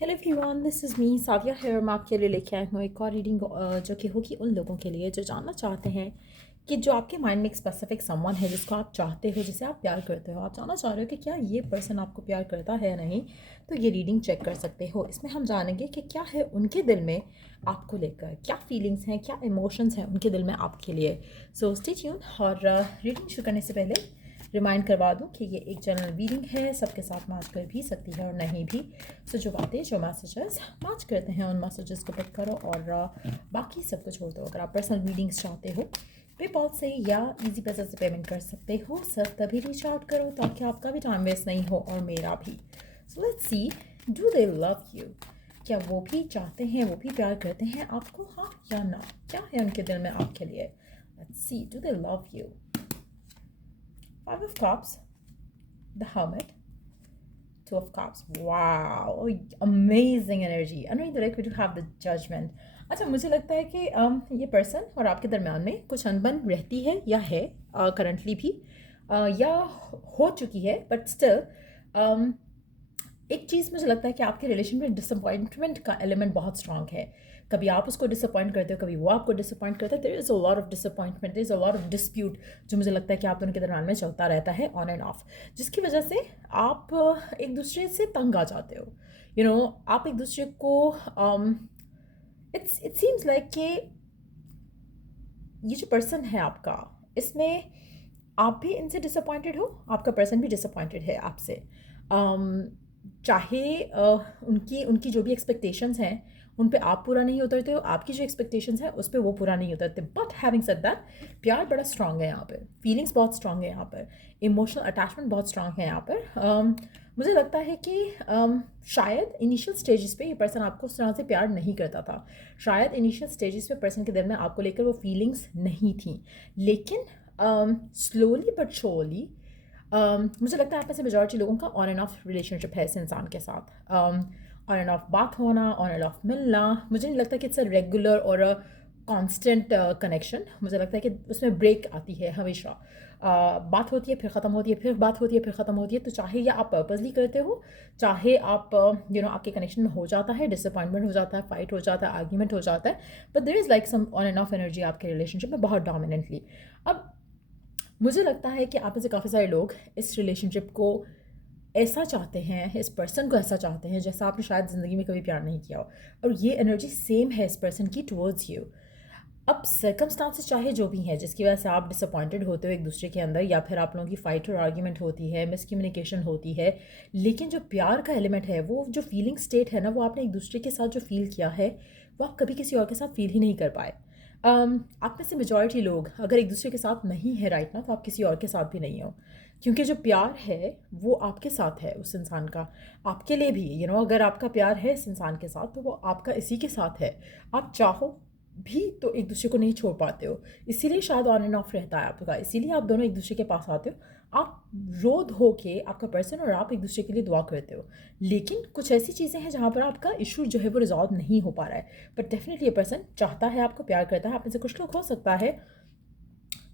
Hello everyone, this is me Saviya here. मैं आपके लिए लेके आई हूँ एक और रीडिंग जो कि होगी उन लोगों के लिए जो जानना चाहते हैं कि जो आपके माइंड में एक स्पेसिफिक समवन है जिसको आप चाहते हो, जिसे आप प्यार करते हो, आप जानना चाह रहे हो कि क्या ये पर्सन आपको प्यार करता है या नहीं। तो ये रीडिंग चेक कर सकते हो। इसमें हम जानेंगे कि क्या है उनके दिल में आपको लेकर, क्या फीलिंग्स हैं, क्या इमोशंस हैं उनके दिल में आपके लिए। So stay tune. और रीडिंग शुरू करने से पहले रिमाइंड करवा दूं कि ये एक जनरल रीडिंग है, सबके साथ मैच कर भी सकती है और नहीं भी। सो जो बातें, जो मैसेजेस मैच करते हैं उन मैसेजेस को पिक करो और बाकी सब कुछ छोड़ दो। अगर आप पर्सनल रीडिंग्स चाहते हो पेपॉल से या इजी पैसे से पेमेंट कर सकते हो। सिर्फ तभी रीच आउट करो ताकि आपका भी टाइम वेस्ट नहीं हो और मेरा भी। So let's see, do they love you? क्या वो भी चाहते हैं, वो भी प्यार करते हैं आपको, हाँ या ना? क्या है उनके दिल में आपके लिए? Let's see, do they love you? Five of Cups, the Hermit, Two of Cups. Wow, amazing energy. And in the deck we do have the Judgment. अच्छा, मुझे लगता है कि ये पर्सन और आपके दरम्यान में कुछ अनबन रहती है या है करंटली भी, या हो चुकी है, बट स्टिल एक चीज़ मुझे लगता है कि आपके रिलेशन में डिसअपॉइंटमेंट का एलिमेंट बहुत स्ट्रांग है। कभी आप उसको डिसअपॉइंट करते हो, कभी वो आपको डिसअपॉइंट करता है। There is a lot of disappointment, there is a lot of dispute जो मुझे लगता है कि आप दोनों के दरम्यान में चलता रहता है ऑन एंड ऑफ, जिसकी वजह से आप एक दूसरे से तंग आ जाते हो। आप एक दूसरे को इट सीम्स लाइक कि ये जो पर्सन है आपका, इसमें आप भी इनसे डिसअपॉइंटेड हो, आपका पर्सन भी डिसअपॉइंटेड है आपसे। चाहे उनकी उनकी जो भी एक्सपेक्टेशंस हैं उन पे आप पूरा नहीं उतरते हो, आपकी जो एक्सपेक्टेशंस हैं उस पे वो पूरा नहीं उतरते। बट हैविंग सेड दैट, प्यार बड़ा स्ट्रांग है यहाँ पर, फीलिंग्स बहुत स्ट्रांग है यहाँ पर, इमोशनल अटैचमेंट बहुत स्ट्रांग है यहाँ पर। मुझे लगता है कि शायद इनिशियल स्टेजेस पे ये पर्सन आपको उस तरह से प्यार नहीं करता था। शायद इनिशियल स्टेजेस पे पर्सन के दिल में आपको लेकर वो फीलिंग्स नहीं थी, लेकिन स्लोली बट श्योरली मुझे लगता है आप में से मेजॉरिटी लोगों का ऑन एंड ऑफ रिलेशनशिप है इस इंसान के साथ। ऑन एंड ऑफ बात होना, ऑन एंड ऑफ मिलना, मुझे नहीं लगता कि इट्स अ रेगुलर और अ कॉन्स्टेंट कनेक्शन। मुझे लगता है कि उसमें ब्रेक आती है हमेशा। बात होती है, फिर ख़त्म होती है, फिर बात होती है, फिर ख़त्म होती है। तो चाहे ये आप पर्पसली करते हो, चाहे आप आपके कनेक्शन में हो जाता है, डिसअपॉइंटमेंट हो जाता है, फाइट हो जाता है, आर्ग्यूमेंट हो जाता है, but there is like some on and off energy आपके रिलेशनशिप में बहुत डोमिनेंटली। अब मुझे लगता है कि आप में से काफ़ी सारे लोग इस रिलेशनशिप को ऐसा चाहते हैं, इस पर्सन को ऐसा चाहते हैं जैसा आपने शायद ज़िंदगी में कभी प्यार नहीं किया हो, और ये एनर्जी सेम है इस पर्सन की टुवर्ड्स यू। अब सर्कमस्टांसेस चाहे जो भी हैं जिसकी वजह से आप डिसअपॉइंटेड होते हो एक दूसरे के अंदर, या फिर आप लोगों की फाइट और आर्ग्यूमेंट होती है, मिसकम्युनिकेशन होती है, लेकिन जो प्यार का एलिमेंट है, वो जो फीलिंग स्टेट है ना, वो आपने एक दूसरे के साथ जो फील किया है वो आप कभी किसी और के साथ फील ही नहीं कर पाए। आप में से मेजॉरिटी लोग अगर एक दूसरे के साथ नहीं है राइट ना, तो आप किसी और के साथ भी नहीं हो, क्योंकि जो प्यार है वो आपके साथ है उस इंसान का, आपके लिए भी। अगर आपका प्यार है इस इंसान के साथ तो वो आपका इसी के साथ है। आप चाहो भी तो एक दूसरे को नहीं छोड़ पाते हो, इसीलिए शायद ऑन एंड ऑफ रहता है आपका, इसीलिए आप दोनों एक दूसरे के पास आते हो। आप रो धो के, आपका पर्सन और आप एक दूसरे के लिए दुआ करते हो, लेकिन कुछ ऐसी चीज़ें हैं जहाँ पर आपका इशू जो है वो रिजॉल्व नहीं हो पा रहा है। बट डेफिनेटली ये पर्सन चाहता है, आपको प्यार करता है। आप में से कुछ लोग हो सकता है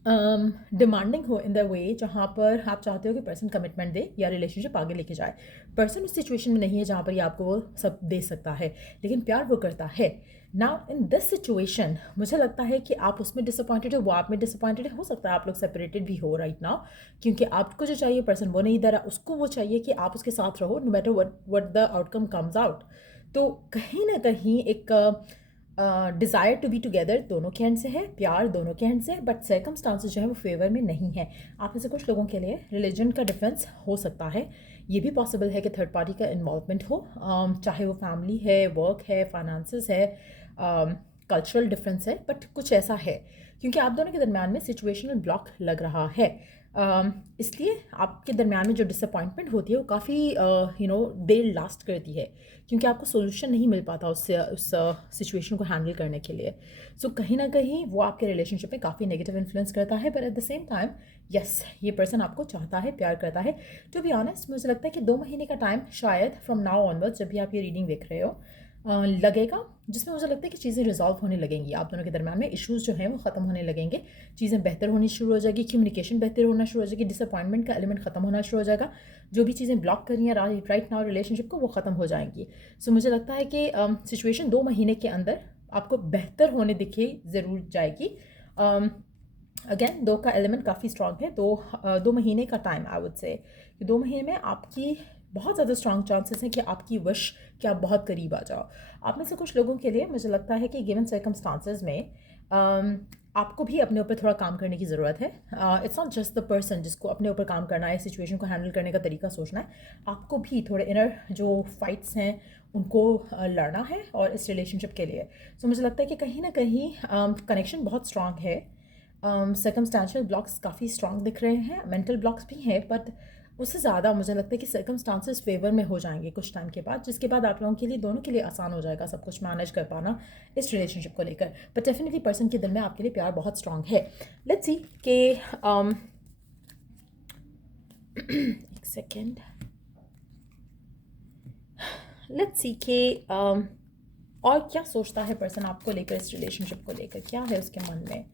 डिमांडिंग हो इन द वे जहाँ पर आप चाहते हो कि पर्सन कमिटमेंट दे या रिलेशनशिप आगे लेके जाए। पर्सन उस सिचुएशन में नहीं है जहाँ पर ये आपको वो सब दे सकता है, लेकिन प्यार वो करता है। नाउ इन दिस सिचुएशन मुझे लगता है कि आप उसमें डिसअपॉइंटेड हो, वो आप में डिसअपॉइंटेड है। हो सकता है आप लोग सेपरेटेड भी हो राइट नाउ, क्योंकि आपको जो चाहिए पर्सन वो नहीं दे रहा, उसको वो चाहिए कि आप उसके साथ रहो no matter what the outcome comes out. तो कहीं ना कहीं एक डिज़ायर टू बी टुगेदर दोनों के एंड से है, प्यार दोनों के एंड से है, बट सर्कमस्टांसेस जो है वो फेवर में नहीं है। आप में से कुछ लोगों के लिए रिलीजन का डिफरेंस हो सकता है, ये भी पॉसिबल है कि थर्ड पार्टी का इन्वॉल्वमेंट हो, चाहे वो फैमिली है, वर्क है, फाइनेंसेस है, कल्चरल डिफरेंस है, बट कुछ ऐसा है, क्योंकि आप दोनों के दरम्यान में सिचुएशनल ब्लॉक लग रहा है। इसलिए आपके दरम्यान में जो डिसअपॉइंटमेंट होती है वो काफ़ी देर लास्ट करती है, क्योंकि आपको सोल्यूशन नहीं मिल पाता उससे, उस सिचुएशन को हैंडल करने के लिए। सो कहीं ना कहीं वो आपके रिलेशनशिप में काफ़ी नेगेटिव इन्फ्लुएंस करता है, but at the same time yes, ये पर्सन आपको चाहता है, प्यार करता है। टू बी ऑनेस्ट मुझे लगता है कि 2 महीने का टाइम शायद फ्रॉम नाउ ऑनवर्ड्स, जब भी आप ये रीडिंग देख रहे हो, लगेगा, जिसमें मुझे लगता है कि चीज़ें रिज़ॉल्व होने लगेंगी। आप दोनों के दरमियान में इश्यूज़ जो हैं वो ख़त्म होने लगेंगे, चीज़ें बेहतर होनी शुरू हो जाएगी, कम्युनिकेशन बेहतर होना शुरू हो जाएगी, डिसअपॉइंटमेंट का एलिमेंट ख़त्म होना शुरू हो जाएगा। जो भी चीज़ें ब्लॉक कर रही हैं राइट नाउ रिलेशनशिप को, वो ख़त्म हो जाएंगी। सो मुझे लगता है कि सिचुएशन 2 महीने के अंदर आपको बेहतर होने दिखे ज़रूर जाएगी। अगेन 2 का एलिमेंट काफ़ी स्ट्रॉन्ग है। 2 महीने का टाइम आई वुड से, 2 महीने में आपकी बहुत ज़्यादा स्ट्रॉन्ग चांसेस हैं कि आपकी विश कि आप बहुत करीब आ जाओ। आप में से कुछ लोगों के लिए मुझे लगता है कि गिवन सर्कमस्टांसेस में आपको भी अपने ऊपर थोड़ा काम करने की ज़रूरत है। It's not just the person जिसको अपने ऊपर काम करना है, सिचुएशन को हैंडल करने का तरीका सोचना है। आपको भी थोड़े इनर जो फाइट्स हैं उनको लड़ना है और इस रिलेशनशिप के लिए। सो मुझे लगता है कि कहीं ना कहीं कनेक्शन बहुत स्ट्रांग है। सर्कमस्टांशियल ब्लॉक्स काफ़ी स्ट्रांग दिख रहे हैं, मेंटल ब्लॉक्स भी हैं, बट उससे ज़्यादा मुझे लगता है कि सर्कमस्टांसेस फेवर में हो जाएंगे कुछ टाइम के बाद, जिसके बाद आप लोगों के लिए, दोनों के लिए आसान हो जाएगा सब कुछ मैनेज कर पाना इस रिलेशनशिप को लेकर। बट डेफिनेटली पर्सन के दिल में आपके लिए प्यार बहुत स्ट्रांग है। लेट्स सी कि एक सेकेंड, लेट्स सी कि और क्या सोचता है पर्सन आपको लेकर, इस रिलेशनशिप को लेकर क्या है उसके मन में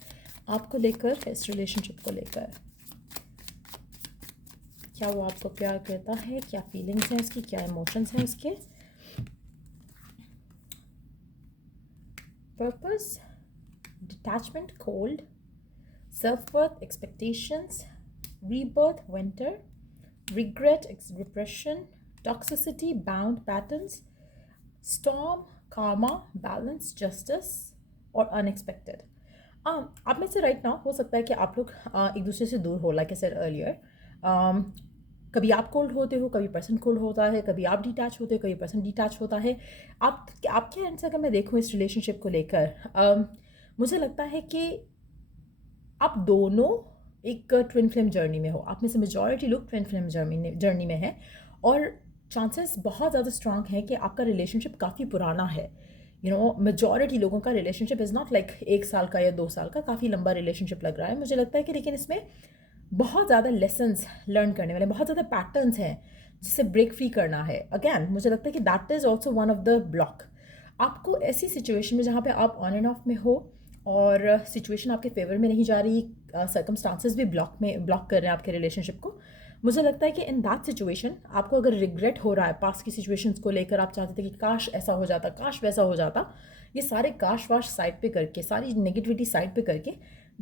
आपको लेकर, इस रिलेशनशिप को लेकर। क्या वो आपको प्यार करता है, क्या फीलिंग्स हैं उसकी, क्या इमोशंस हैं उसके। Purpose, detachment, cold, self worth, expectations, rebirth, winter, regret, repression, toxicity, bound patterns, storm, karma, balance, justice और अनएक्सपेक्टेड। आप में से राइट नाउ हो सकता है कि आप लोग एक दूसरे से दूर हो, लाइक आई सेड अर्लियर। कभी आप कोल्ड होते हो, कभी पर्सन कोल्ड होता है, कभी आप डिटैच होते हो, कभी पर्सन डिटैच होता है। आपके एंड से अगर मैं देखूँ इस रिलेशनशिप को लेकर, मुझे लगता है कि आप दोनों एक ट्विन फ्लेम जर्नी में हो। आप में से मेजॉरिटी लोग ट्विन फ्लेम जर्नी में हैं और चांसेस बहुत ज़्यादा स्ट्रांग हैं कि आपका रिलेशनशिप काफ़ी पुराना है। मेजॉरिटी लोगों का रिलेशनशिप इज़ नॉट लाइक 1 साल का या 2 साल का, काफ़ी लंबा रिलेशनशिप लग रहा है मुझे लगता है कि। लेकिन इसमें बहुत ज़्यादा लेसन्स लर्न करने वाले, बहुत ज़्यादा पैटर्न्स हैं जिससे ब्रेक फ्री करना है। अगैन मुझे लगता है कि that is also one of the block. आपको ऐसी सिचुएशन में जहाँ पे आप ऑन एंड ऑफ में हो और सिचुएशन आपके फेवर में नहीं जा रही, सर्कमस्टांसेस भी ब्लॉक कर रहे हैं आपके रिलेशनशिप को, मुझे लगता है कि इन दैट सिचुएशन आपको अगर रिग्रेट हो रहा है पास्ट की सिचुएशंस को लेकर, आप चाहते थे कि काश ऐसा हो जाता, काश वैसा हो जाता, ये सारे काश वाश साइड पे करके, सारी नेगेटिविटी साइड पे करके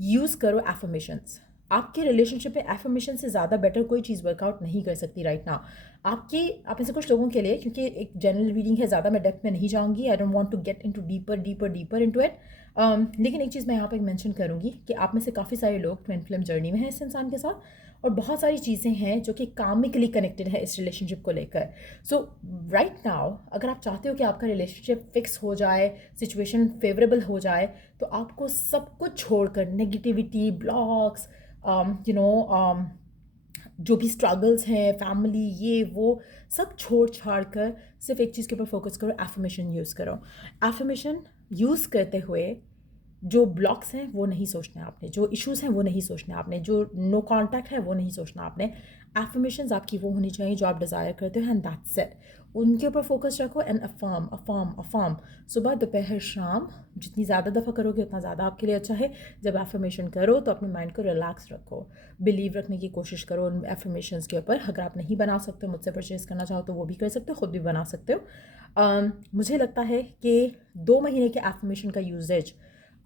यूज़ करो एफर्मेशंस। आपके रिलेशनशिप में एफर्मेशन से ज़्यादा बेटर कोई चीज़ वर्कआउट नहीं कर सकती राइट नाउ। आप ऐसे कुछ लोगों के लिए, क्योंकि एक जनरल रीडिंग है, ज़्यादा मैं डेप्थ में नहीं जाऊँगी, I don't want to get into deeper into it. लेकिन एक चीज़ मैं यहाँ पर मेंशन करूँगी कि आप में से काफ़ी सारे लोग ट्विन फ्लेम जर्नी में हैं इस इंसान के साथ, और बहुत सारी चीज़ें हैं जो कि कार्मिकली कनेक्टेड है इस रिलेशनशिप को लेकर। सो राइट नाउ अगर आप चाहते हो कि आपका रिलेशनशिप फिक्स हो जाए, सिचुएशन फेवरेबल हो जाए, तो आपको सब कुछ छोड़कर नेगेटिविटी, ब्लॉक्स, जो भी स्ट्रगल्स हैं, फैमिली, ये वो सब छोड़ छाड़ कर सिर्फ एक चीज़ के ऊपर फोकस करो, एफर्मेशन यूज़ करो। एफर्मेशन यूज़ करते हुए जो ब्लॉक्स हैं वो नहीं सोचना है आपने, जो इश्यूज़ हैं वो नहीं सोचना है आपने, जो नो कॉन्टैक्ट है वो नहीं सोचना आपने। एफर्मेशंस आपकी वो होनी चाहिए जो आप डिज़ायर करते हो, एंड दैट्स इट। उनके ऊपर फोकस रखो एंड अफर्म सुबह दोपहर शाम, जितनी ज़्यादा दफ़ा करोगे उतना ज़्यादा आपके लिए अच्छा है। जब एफर्मेशन करो तो अपने माइंड को रिलैक्स रखो, बिलीव रखने की कोशिश करो उन एफर्मेशंस के ऊपर। अगर आप नहीं बना सकते हो, मुझसे परचेज़ करना चाहो तो वो भी कर सकते हो, ख़ुद भी बना सकते हो। मुझे लगता है कि 2 महीने के एफर्मेशन का यूजेज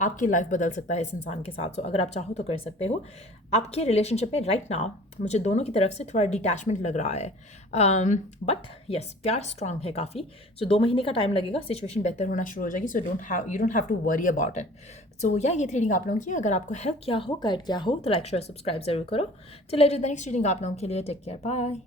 आपकी लाइफ बदल सकता है इस इंसान के साथ। सो अगर आप चाहो तो कर सकते हो। आपके रिलेशनशिप में राइट नाउ मुझे दोनों की तरफ से थोड़ा डिटैचमेंट लग रहा है, बट यस प्यार स्ट्रांग है काफ़ी। सो 2 महीने का टाइम लगेगा, सिचुएशन बेहतर होना शुरू हो जाएगी। So you don't have to worry about it. So या ये रीडिंग आप लोगों की अगर आपको हेल्प किया हो, गाइड किया हो, तो लाइक शेयर सब्सक्राइब जरूर करो। चलिए द नेक्स्ट रीडिंग आप लोगों के लिए, टेक केयर, बाय।